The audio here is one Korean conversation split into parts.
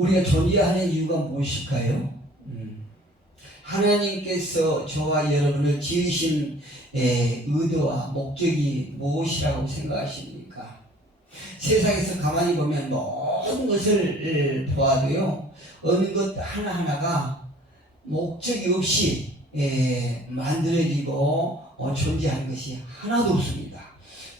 우리가 존재하는 이유가 무엇일까요? 하나님께서 저와 여러분을 지으신 의도와 목적이 무엇이라고 생각하십니까? 세상에서 가만히 보면 모든 것을 보아도요, 어느 것 하나하나가 목적이 없이 만들어지고 존재하는 것이 하나도 없습니다.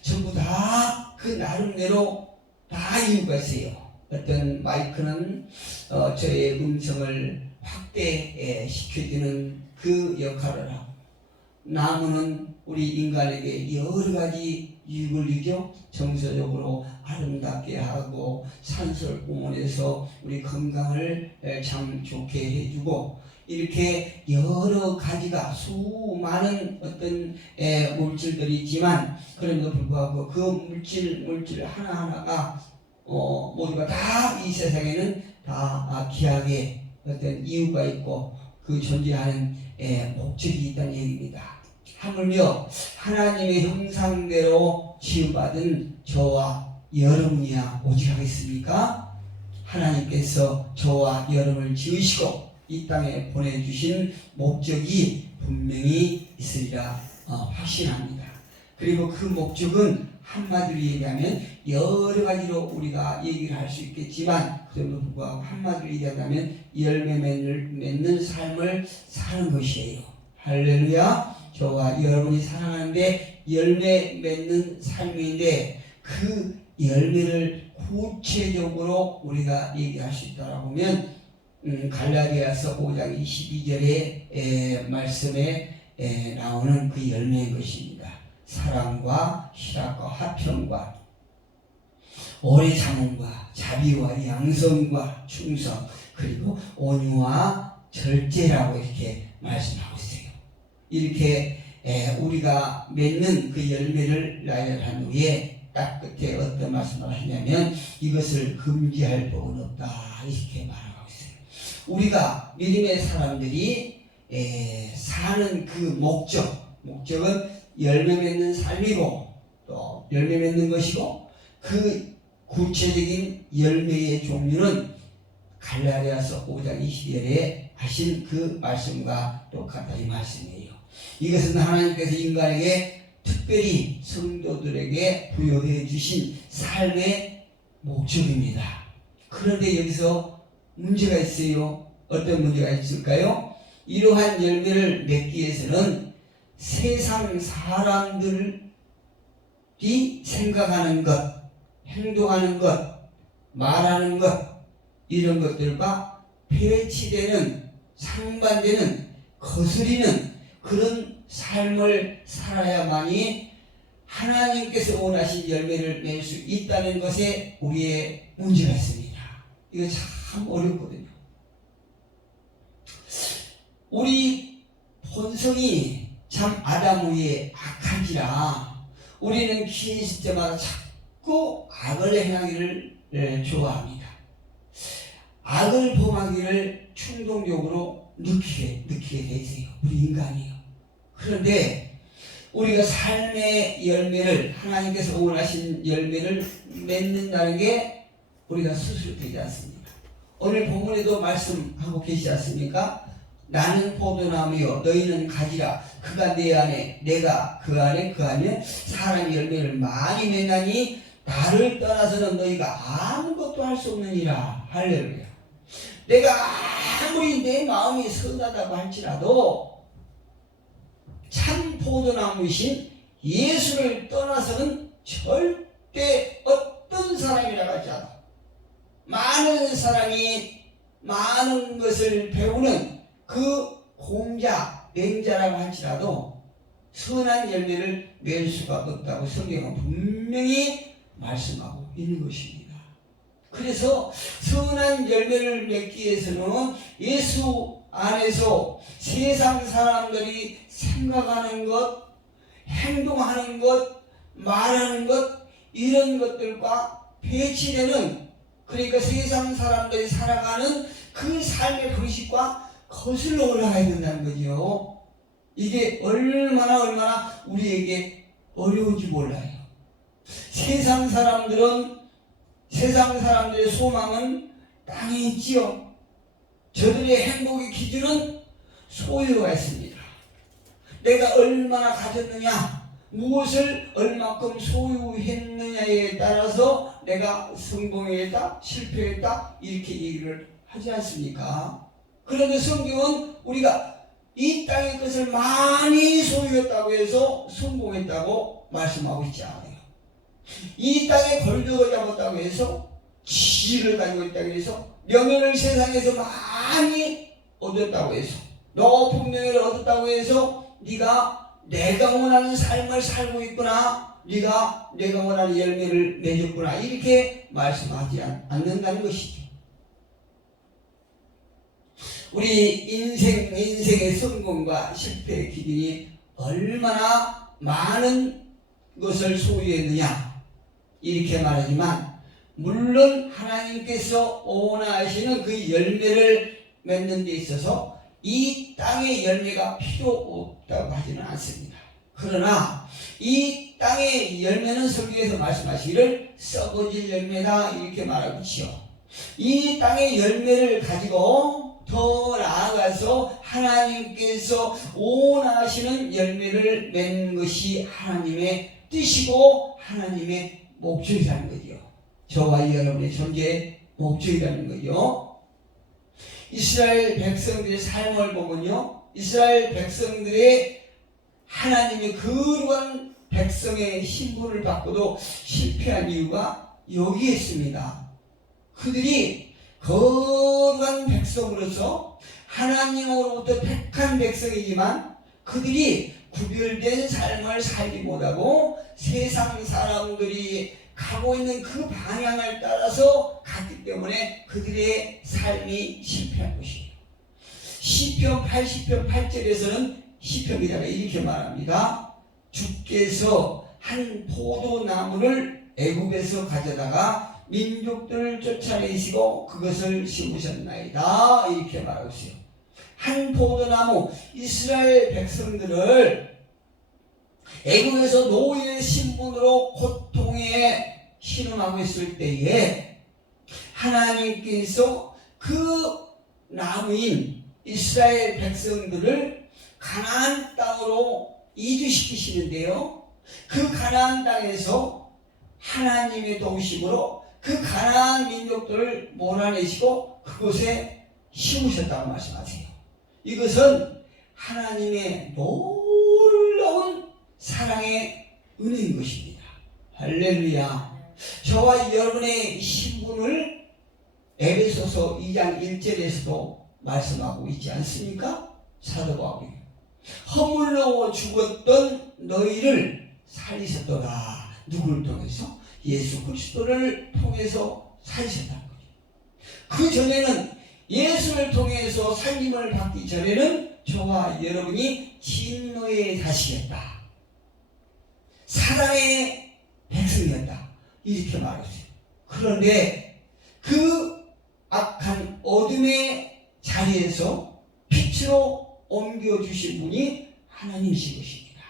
전부 다 그 나름대로 다 이유가 있어요. 어떤 마이크는 저의 음성을 확대시켜주는 그 역할을 하고, 나무는 우리 인간에게 여러 가지 유익을 주죠. 정서적으로 아름답게 하고, 산소를 뿜어내서 우리 건강을 참 좋게 해주고, 이렇게 여러 가지가 수많은 어떤 물질들이 있지만, 그럼에도 불구하고 그 물질 하나하나가 모두가 다 이 세상에는 다 귀하게 어떤 이유가 있고 그 존재하는 목적이 있다는 얘기입니다. 하물며 하나님의 형상대로 지음받은 저와 여러분이야 오직 하겠습니까? 하나님께서 저와 여러분을 지으시고 이 땅에 보내주신 목적이 분명히 있으리라 확신합니다. 그리고 그 목적은 한마디로 얘기하면 여러 가지로 우리가 얘기를 할 수 있겠지만, 그럼에도 불구하고 한마디로 얘기하자면 열매 맺는 삶을 사는 것이에요. 할렐루야. 저와 여러분이 살아가는데 열매 맺는 삶인데, 그 열매를 구체적으로 우리가 얘기할 수 있다고 보면 갈라디아서 5장 22절의 말씀에 나오는 그 열매인 것입니다. 사랑과 희락과 화평과 오래 참음과 자비와 양성과 충성, 그리고 온유와 절제라고 이렇게 말씀하고 있어요. 이렇게 우리가 맺는 그 열매를 나열한 후에 딱 끝에 어떤 말씀을 하냐면, 이것을 금지할 법은 없다 이렇게 말하고 있어요. 우리가 믿음의 사람들이 사는 그 목적은 열매 맺는 삶이고, 또 열매 맺는 것이고, 그 구체적인 열매의 종류는 갈라디아서 5장 20절에 하신 그 말씀과 똑같다 이 말씀이에요. 이것은 하나님께서 인간에게 특별히 성도들에게 부여해 주신 삶의 목적입니다. 그런데 여기서 문제가 있어요. 어떤 문제가 있을까요? 이러한 열매를 맺기 위해서는 세상 사람들이 생각하는 것, 행동하는 것, 말하는 것, 이런 것들과 배치되는, 상반되는, 거스리는 그런 삶을 살아야만이 하나님께서 원하신 열매를 낼 수 있다는 것에 우리의 문제가 있습니다. 이거 참 어렵거든요. 우리 본성이 참 아담 위에 악한지라 우리는 기회 있을 때마다 자꾸 악을 행하기를 좋아합니다. 악을 범하기를 충동적으로 느끼게 돼 있어요. 우리 인간이요. 그런데 우리가 삶의 열매를, 하나님께서 원하신 열매를 맺는다는 게 우리가 스스로 되지 않습니다. 오늘 본문에도 말씀하고 계시지 않습니까? 나는 포도나무요 너희는 가지라. 그가 내 안에 내가 그 안에 사람이 열매를 많이 맺나니 나를 떠나서는 너희가 아무것도 할 수 없느니라. 할렐루야. 내가 아무리 내 마음이 선하다고 할지라도 참 포도나무이신 예수를 떠나서는 절대 어떤 사람이라고 하지 않아. 많은 사람이 많은 것을 배우는 그 공자, 맹자라고 할지라도 선한 열매를 맺을 수가 없다고 성경은 분명히 말씀하고 있는 것입니다. 그래서 선한 열매를 맺기 위해서는 예수 안에서 세상 사람들이 생각하는 것, 행동하는 것, 말하는 것, 이런 것들과 배치되는, 그러니까 세상 사람들이 살아가는 그 삶의 방식과 거슬러 올라가야 된다는 거죠. 이게 얼마나 우리에게 어려운지 몰라요. 세상 사람들의 소망은 땅에 있지요. 저들의 행복의 기준은 소유가 있습니다. 내가 얼마나 가졌느냐, 무엇을 얼마큼 소유했느냐에 따라서 내가 성공했다, 실패했다 이렇게 얘기를 하지 않습니까? 그런데 성경은 우리가 이 땅의 것을 많이 소유했다고 해서 성공했다고 말씀하고 있지 않아요. 이 땅에 권력을 잡았다고 해서, 지위를 가지고 있다고 해서, 명예를 세상에서 많이 얻었다고 해서, 높은 명예를 얻었다고 해서 네가 내가 원하는 삶을 살고 있구나, 네가 내가 원하는 열매를 맺었구나 이렇게 말씀하지 않는다는 것이죠. 우리 인생의 성공과 실패의 기준이 얼마나 많은 것을 소유했느냐 이렇게 말하지만, 물론 하나님께서 원하시는 그 열매를 맺는 데 있어서 이 땅의 열매가 필요 없다고 하지는 않습니다. 그러나 이 땅의 열매는 성경에서 말씀하시기를 썩어질 열매다 이렇게 말하고 있죠. 이 땅의 열매를 가지고 더 나아가서 하나님께서 원하시는 열매를 맺는 것이 하나님의 뜻이고 하나님의 목적이라는 거죠. 저와 여러분의 존재의 목적이라는 거죠. 이스라엘 백성들의 삶을 보면요, 이스라엘 백성들의 하나님의 거룩한 백성의 신분을 받고도 실패한 이유가 여기에 있습니다. 그들이 거룩한 백성으로서 하나님으로부터 택한 백성이지만 그들이 구별된 삶을 살지 못하고 세상 사람들이 가고 있는 그 방향을 따라서 갔기 때문에 그들의 삶이 실패한 것이에요. 시편 80편 8절에서는 시편 기자가 이렇게 말합니다. 주께서 한 포도나무를 애굽에서 가져다가 민족들을 쫓아내시고 그것을 심으셨나이다 이렇게 말하고 있어요. 한 포도나무, 이스라엘 백성들을 애굽에서 노예 신분으로 고통에 신음하고 있을 때에 하나님께서 그 나무인 이스라엘 백성들을 가나안 땅으로 이주시키시는데요, 그 가나안 땅에서 하나님의 도우심으로 그 가나안 민족들을 몰아내시고 그곳에 심으셨다고 말씀하세요. 이것은 하나님의 놀라운 사랑의 은혜인 것입니다. 할렐루야. 저와 여러분의 신분을 에베소서 2장 1절에서도 말씀하고 있지 않습니까? 사도 바울이 허물로 죽었던 너희를 살리셨도다. 누구를 통해서? 예수 그리스도를 통해서 살리셨다는 거죠. 그 전에는 예수를 통해서 살림을 받기 전에는 저와 여러분이 진노의 자식이었다, 사단의 백성이었다 이렇게 말했어요. 그런데 그 악한 어둠의 자리에서 빛으로 옮겨주신 분이 하나님이신 것입니다.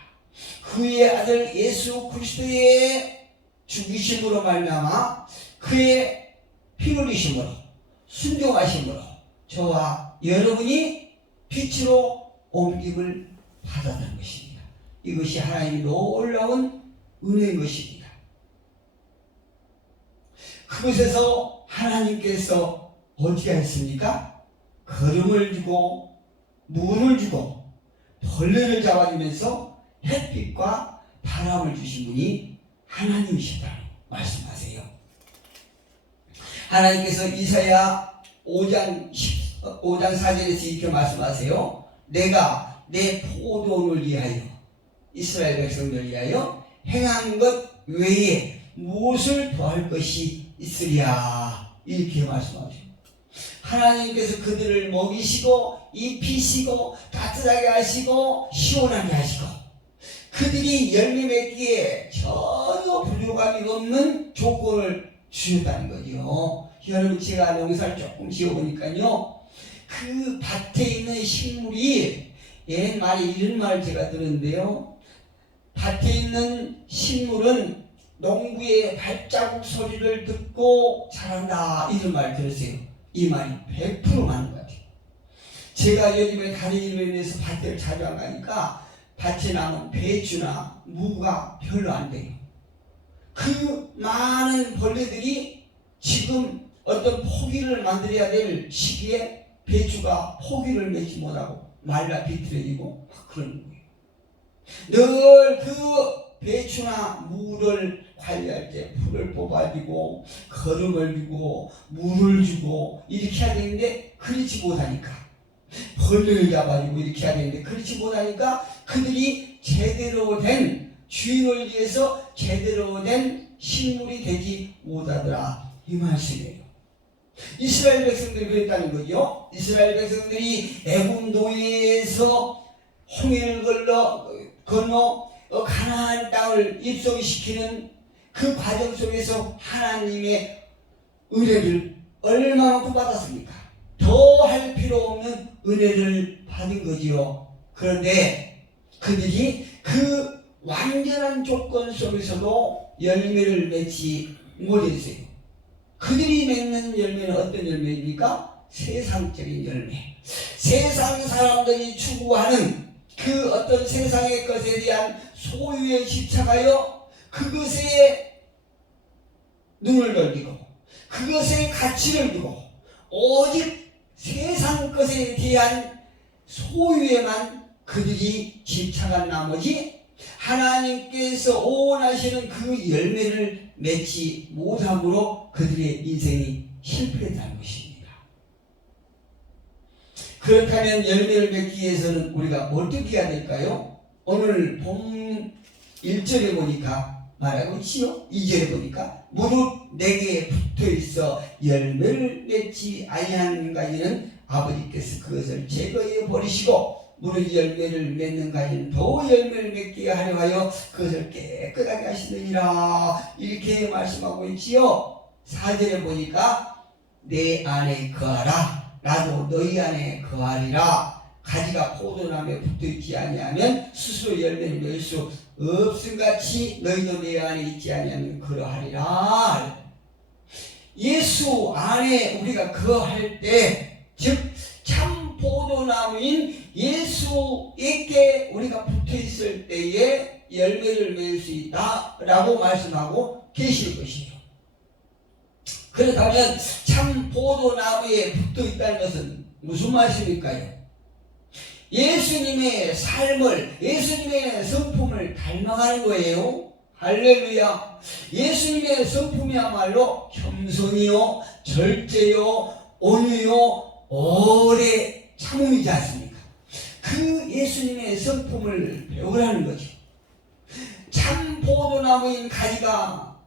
그의 아들 예수 그리스도의 죽이심으로 말미암아 그의 피 흘리심으로 순종하심으로 저와 여러분이 빛으로 옮김을 받았다는 것입니다. 이것이 하나님의 놀라운 은혜인 것입니다. 그곳에서 하나님께서 어떻게 했습니까? 걸음을 주고 물을 주고 벌레를 잡아주면서 햇빛과 바람을 주신 분이 하나님이시다고 말씀하세요. 하나님께서 이사야 5장 4절에서 이렇게 말씀하세요. 내가 내 포도원을 위하여 이스라엘 백성들을 위하여 행한 것 외에 무엇을 더할 것이 있으랴 이렇게 말씀하죠. 하나님께서 그들을 먹이시고 입히시고 따뜻하게 하시고 시원하게 하시고 그들이 열매 맺기에 전혀 부족함이 없는 조건을 주셨다는 거죠. 여러분, 제가 농사를 조금 지어보니까요, 그 밭에 있는 식물이, 옛말에 이런 말을 제가 들었는데요, 밭에 있는 식물은 농부의 발자국 소리를 듣고 자란다 이런 말 들으세요. 이 말이 100% 맞는 것 같아요. 제가 요즘에 다른 일로 인해서 밭을 자주 안 가니까 밭에 남은 배추나 무가 별로 안 돼요. 그 많은 벌레들이 지금 어떤 포기를 만들어야 될 시기에 배추가 포기를 맺지 못하고 말라 비틀어지고 그런 거예요. 늘 그 배추나 무를 관리할 때 풀을 뽑아주고 거름을 주고 물을 주고 이렇게 해야 되는데 그렇지 못하니까, 벌레를 잡아주고 이렇게 해야 되는데 그렇지 못하니까 그들이 제대로 된 주인을 위해서 제대로 된 식물이 되지 못하더라, 이 말씀이에요. 이스라엘 백성들이 그랬다는 거죠. 이스라엘 백성들이 애굽 노예에서 홍해를 건너 가나안 땅을 입성시키는 그 과정 속에서 하나님의 은혜를 얼마나 받았습니까? 더 할 필요 없는 은혜를 받은 거지요. 그런데 그들이 그 완전한 조건 속에서도 열매를 맺지 못했어요. 그들이 맺는 열매는 어떤 열매입니까? 세상적인 열매. 세상 사람들이 추구하는 그 어떤 세상의 것에 대한 소유에 집착하여 그것에 눈을 돌리고 그것에 가치를 두고 오직 세상 것에 대한 소유에만 그들이 집착한 나머지 하나님께서 원하시는 그 열매를 맺지 못함으로 그들의 인생이 실패했다는 것입니다. 그렇다면 열매를 맺기 위해서는 우리가 어떻게 해야 될까요? 오늘 본 1절에 보니까 말하고 있지요. 2절에 보니까 무릇 내게 붙어있어 열매를 맺지 아니하는 가지는 아버지께서 그것을 제거해 버리시고 무릇 열매를 맺는 가지는 더 열매를 맺게 하려 하여 그것을 깨끗하게 하시느니라, 이렇게 말씀하고 있지요. 4절에 보니까 내 안에 거하라 나도 너희 안에 거하리라. 가지가 포도나무에 붙어있지 아니하면 스스로 열매를 맺을 수 없음같이 너희도 내 안에 있지 아니하면 그러하리라. 예수 안에 우리가 거할 때, 즉 참 포도나무인 예수에게 우리가 붙어있을 때에 열매를 맺을 수 있다라고 말씀하고 계실 것이에요. 그렇다면 참 포도나무에 붙어있다는 것은 무슨 말씀일까요? 예수님의 삶을, 예수님의 성품을 닮아가는 거예요. 할렐루야. 예수님의 성품이야말로 겸손이요, 절제요, 온유요, 오래 참음이지 않습니까? 그 예수님의 성품을 배우라는 거죠. 참 포도나무인 가지가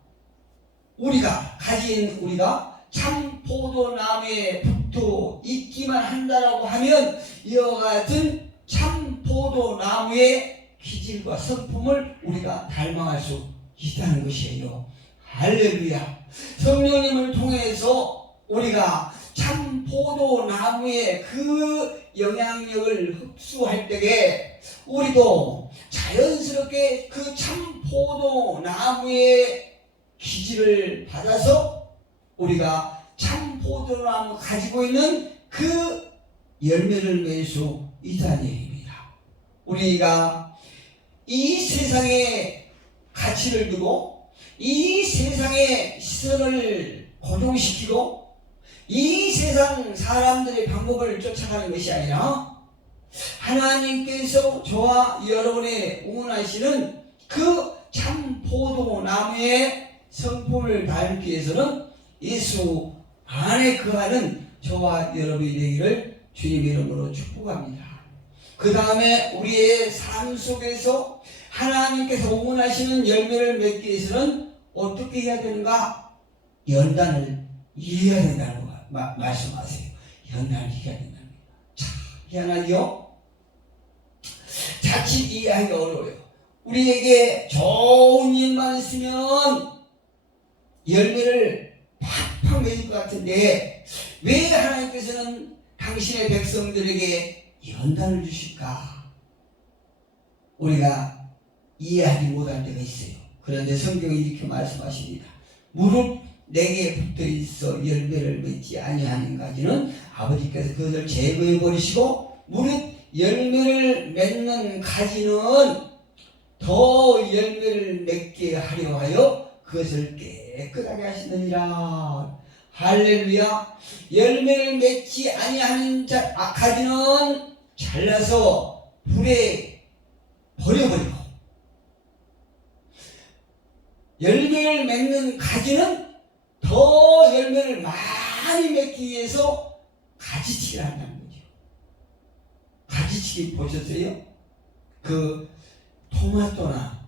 가지인 우리가 참 포도나무에 붙어 있기만 한다라고 하면 이와 같은 참 포도나무의 기질과 성품을 우리가 닮아갈 수 있다는 것이에요. 할렐루야. 성령님을 통해서 우리가 참 포도나무의 그 영향력을 흡수할 때에 우리도 자연스럽게 그 참 포도나무의 기질을 받아서 우리가 참 포도나무 가지고 있는 그 열매를 맺을 수 있다는 얘기입니다. 우리가 이 세상에 가치를 두고 이 세상의 시선을 고정시키고 이 세상 사람들의 방법을 쫓아가는 것이 아니라 하나님께서 저와 여러분의 원하시는 그 참 포도나무의 성품을 닮기 위해서는 예수 안에 거하는 저와 여러분이 되기를 주님의 이름으로 축복합니다. 그 다음에 우리의 삶 속에서 하나님께서 원하시는 열매를 맺기 위해서는 어떻게 해야 되는가? 연단을 이해해야 된다는 거 말씀하세요. 연단을 이해해야 된다는 거예요. 참 희한하죠? 자칫 이해하기 어려워요. 우리에게 좋은 일만 있으면 열매를 팍팍 맺을 것 같은데 왜 하나님께서는 당신의 백성들에게 연단을 주실까? 우리가 이해하지 못할 때가 있어요. 그런데 성경이 이렇게 말씀하십니다. 무릇 내게 붙어 있어 열매를 맺지 아니하는 가지는 아버지께서 그것을 제거해 버리시고 무릇 열매를 맺는 가지는 더 열매를 맺게 하려 하여 그것을 깨끗하게 하시느니라. 할렐루야. 열매를 맺지 아니하는 가지는 잘라서 불에 버려버리고 열매를 맺는 가지는 더 열매를 많이 맺기 위해서 가지치기를 한다는 거죠. 가지치기 보셨어요? 그 토마토나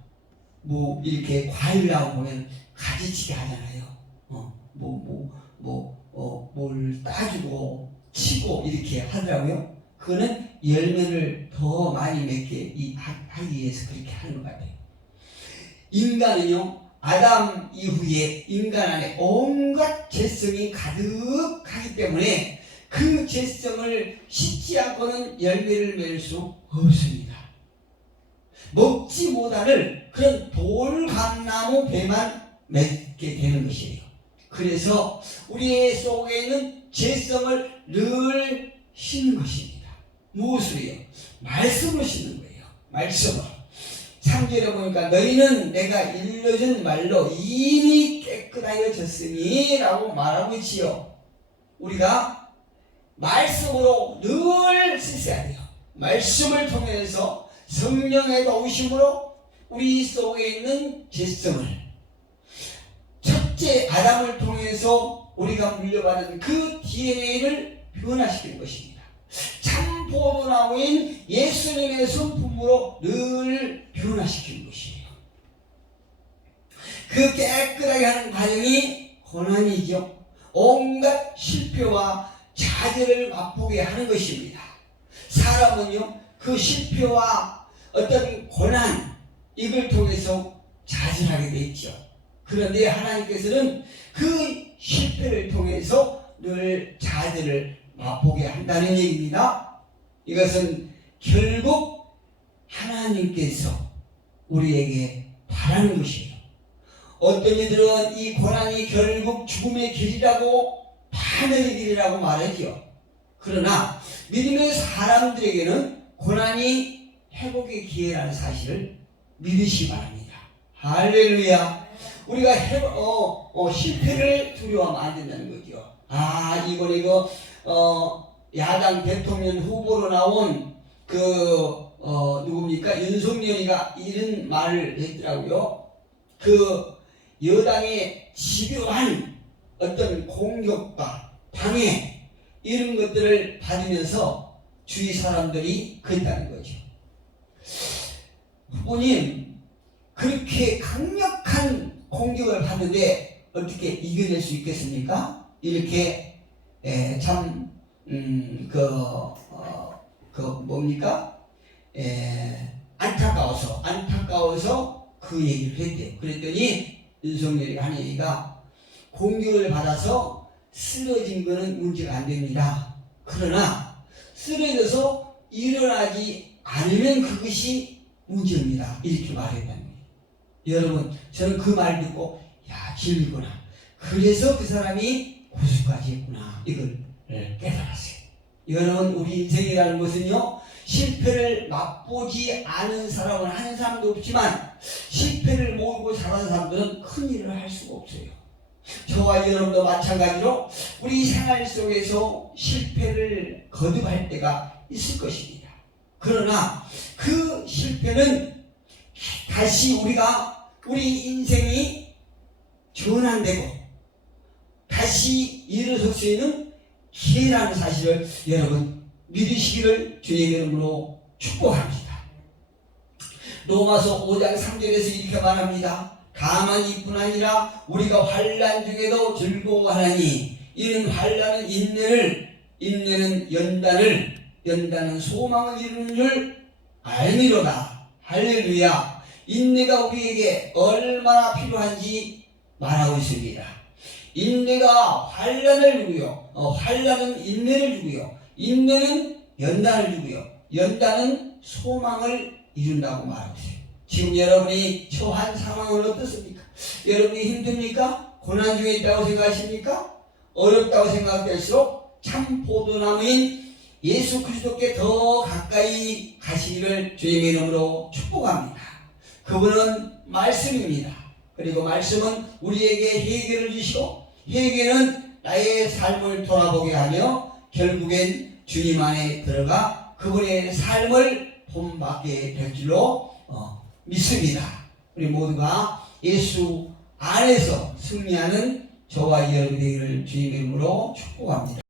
뭐 이렇게 과일 나오면 가지치기 하잖아요. 뭘 따주고 치고 이렇게 하더라고요. 그거는 열매를 더 많이 맺게 하기 위해서 그렇게 하는 것 같아요. 인간은요, 아담 이후에 인간 안에 온갖 죄성이 가득하기 때문에 그 죄성을 씻지 않고는 열매를 맺을 수 없습니다. 먹지 못할 그런 돌감나무 배만 맺게 되는 것이에요. 그래서 우리 속에 있는 죄성을 늘 씻는 것입니다. 무엇으로요? 말씀으로 씻는 거예요. 말씀으로. 3절에 보니까 너희는 내가 일러준 말로 이미 깨끗하여졌으니 라고 말하고 있지요. 우리가 말씀으로 늘 씻어야 돼요. 말씀을 통해서 성령의 도우심으로 우리 속에 있는 죄성을 첫째 아담을 통해서 우리가 물려받은 그 DNA를 변화시키는 것입니다. 참 포도나무인 예수님의 성품으로 늘 변화시키는 것이에요. 그 깨끗하게 하는 과정이 고난이죠. 온갖 실패와 좌절을 맛보게 하는 것입니다. 사람은요, 그 실패와 어떤 고난 이걸 통해서 좌절하게 돼 있죠. 그런데 하나님께서는 그 실패를 통해서 늘 좌절을 맛보게 한다는 얘기입니다. 이것은 결국 하나님께서 우리에게 바라는 것이에요. 어떤 이들은 이 고난이 결국 죽음의 길이라고 하늘의 길이라고 말하죠. 그러나 믿음의 사람들에게는 고난이 회복의 기회라는 사실을 믿으시기 바랍니다. 할렐루야. 우리가 실패를 두려워하면 안 된다는 거죠. 이거 야당 대통령 후보로 나온 누굽니까? 윤석열이가 이런 말을 했더라고요. 그 여당의 집요한 어떤 공격과 방해 이런 것들을 받으면서 주위 사람들이 그랬다는 거죠. 후보님, 그렇게 강력한 공격을 받는데 어떻게 이겨낼 수 있겠습니까? 이렇게 안타까워서 그 얘기를 했대요. 그랬더니 윤석열이 한 얘기가 공격을 받아서 쓰러진 거는 문제가 안 됩니다. 그러나 쓰러져서 일어나지 않으면 그것이 문제입니다. 이렇게 말했다는 거예요. 여러분, 저는 그 말 듣고 진리구나. 그래서 그 사람이 고수까지 했구나. 이걸 깨달았어요. 여러분, 우리 인생이라는 것은요, 실패를 맛보지 않은 사람은 한 사람도 없지만 실패를 모르고 살아가는 사람들은 큰 일을 할 수가 없어요. 저와 여러분도 마찬가지로 우리 생활 속에서 실패를 거듭할 때가 있을 것입니다. 그러나 그 실패는 다시 우리 인생이 전환되고 다시 일어설 수 있는 기회라는 사실을 여러분 믿으시기를 주님의 이름으로 축복합니다. 로마서 5장 3절에서 이렇게 말합니다. 다만 이뿐 아니라 우리가 환난 중에도 즐거워하나니 이는 환난은 인내를, 인내는 연단을, 연단은 소망을 이루는 줄 알미로다. 할렐루야. 인내가 우리에게 얼마나 필요한지 말하고 있습니다. 인내가 환난을 주고요, 환난은 인내를 주고요, 인내는 연단을 주고요, 연단은 소망을 이룬다고 말하고 있어요. 지금 여러분이 처한 상황은 어떻습니까? 여러분이 힘듭니까? 고난 중에 있다고 생각하십니까? 어렵다고 생각될수록 참 포도나무인 예수 그리스도께 더 가까이 가시기를 주님의 이름으로 축복합니다. 그분은 말씀입니다. 그리고 말씀은 우리에게 해결을 주시고 해결은 나의 삶을 돌아보게 하며 결국엔 주님 안에 들어가 그분의 삶을 본받게 될 줄로 믿습니다. 우리 모두가 예수 안에서 승리하는 저와 여러분이 되기를 주님의 이름으로 축복합니다.